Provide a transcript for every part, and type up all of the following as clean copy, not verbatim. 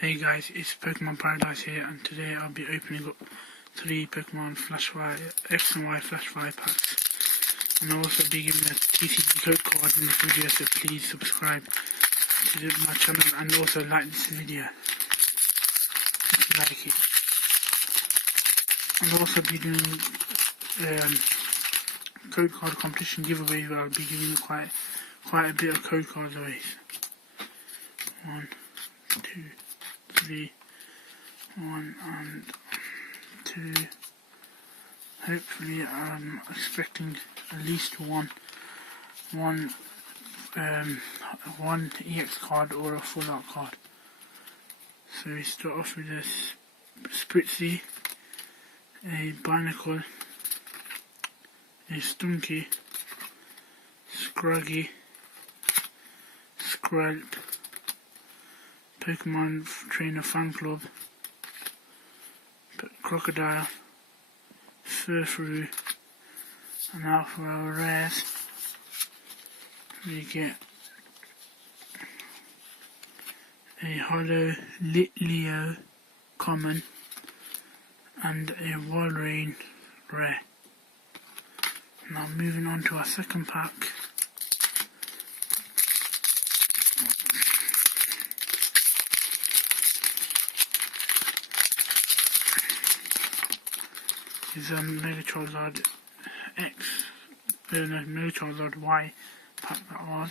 Hey guys, it's Pokemon Paradise here, and today I'll be opening up 3 Pokemon Flashfire, X and Y Flashfire packs. And I'll also be giving a TCG code card in this video, so please subscribe to my channel and also like this video if you like it. I'll also be doing code card competition giveaways where I'll be giving quite a bit of code cards away. 1, 2, 3, 1 and 2. Hopefully I'm expecting at least one EX card or a full art card. So we start off with a Spritzy, a Binacle, a Stunky, Scraggy, Skrelp, Pokemon Trainer Fan Club, Crocodile, Furfrou, and now for our rares we get a Holo Litleo common and a Walrein rare. Now moving on to our second pack. Is Mega Charizard X, Mega Charizard Y pack that was.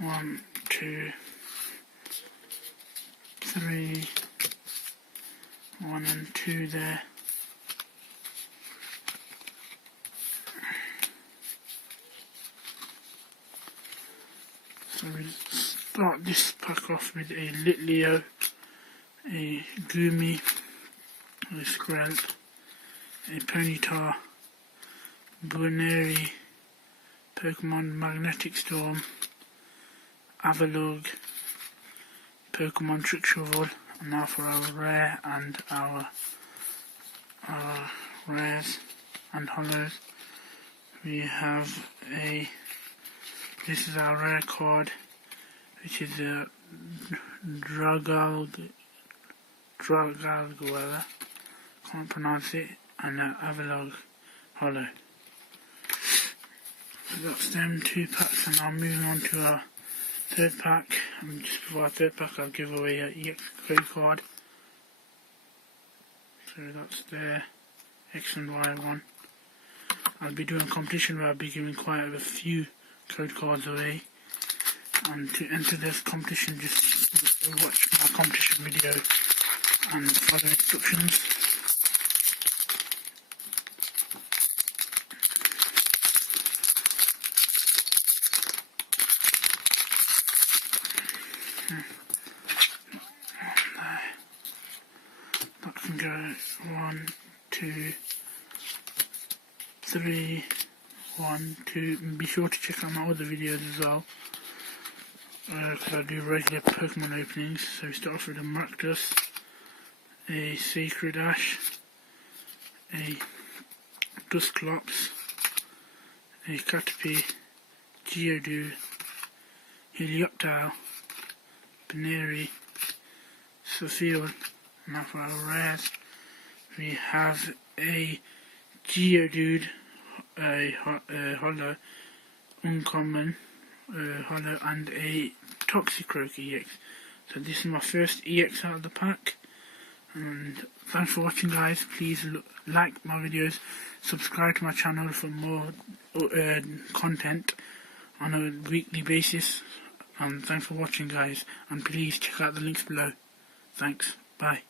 1, 2, 3, 1 and 2 there. So we start this pack off with a Litleo, a Goomy, a Skrelp, a Ponyta, Bueneri, Pokemon Magnetic Storm, Avalugg, Pokemon Trick Shovel, and now for our rare and our rares and holos. We have this is our rare card, which is a Dragalguela, can't pronounce it, and an Avalugg holo. So that's them 2 packs, and I'm moving on to our third pack. And just before our third pack, I'll give away an EX code card. So that's their X and Y one. I'll be doing a competition where I'll be giving quite a few code cards away. And to enter this competition, just watch my competition video and follow instructions. That can go 1, 2, 3, 1, 2. And be sure to check out my other videos as well, because I do regular Pokemon openings. So we start off with a Maractus, a Sacred Ash, a Dusclops, a Caterpie, Geodude, Helioptile, Bueneri, Surfield. Now for our rares, we have a Geodude, a holo, uncommon, holo, and a Toxicroak EX. So this is my first EX out of the pack. And thanks for watching, guys. Please like my videos, subscribe to my channel for more content on a weekly basis. And thanks for watching, guys, and please check out the links below. Thanks, bye.